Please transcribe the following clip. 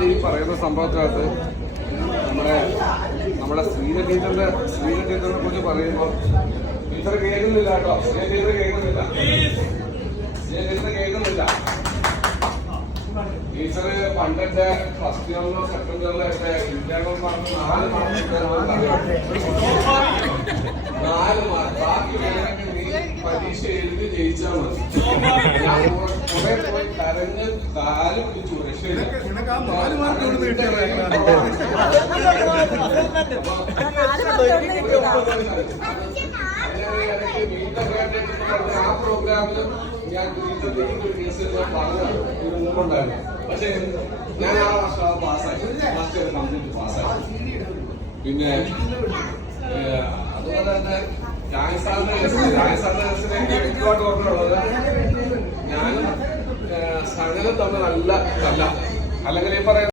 ഇത് ഈ പറയുന്ന സംഭവത്തിനകത്ത് നമ്മുടെ ശ്രീധ ടീച്ചറിനെ കുറിച്ച് പറയുമ്പോൾ ടീച്ചർ കേൾക്കുന്നില്ല കേട്ടോ. ടീച്ചർ കേൾക്കുന്നില്ല. ടീച്ചറ് പണ്ടത്തെ ഫസ്റ്റ് ഇയറിലോ സെക്കൻഡ് ഇയറിലോ ഒക്കെ ഇന്ത്യകൾ പറഞ്ഞ് 4 മാർക്ക് ബാക്കി പരീക്ഷ എഴുതി ജയിച്ചാൽ മതി. ഞാൻ കുറെ പോയി കരഞ്ഞ് കാല് പിടിച്ചു. രക്ഷയില്ല. ആ പ്രോഗ്രാമില് ഞാൻ പറഞ്ഞുണ്ടായിരുന്നു. പക്ഷെ ഞാൻ ആ വർഷം പാസ്സായി. ഫസ്റ്റ് ഇയർ കംപ്ലീറ്റ് പാസ്സായി. പിന്നെ അതുപോലെ തന്നെ രാജസ്ഥാന്റെ എനിക്ക് വ്യക്തിമായിട്ട് ഓർമ്മയുള്ളത് ഞാനും സകലം തമ്മിൽ നല്ല അല്ലെങ്കിൽ ഈ പറയുന്ന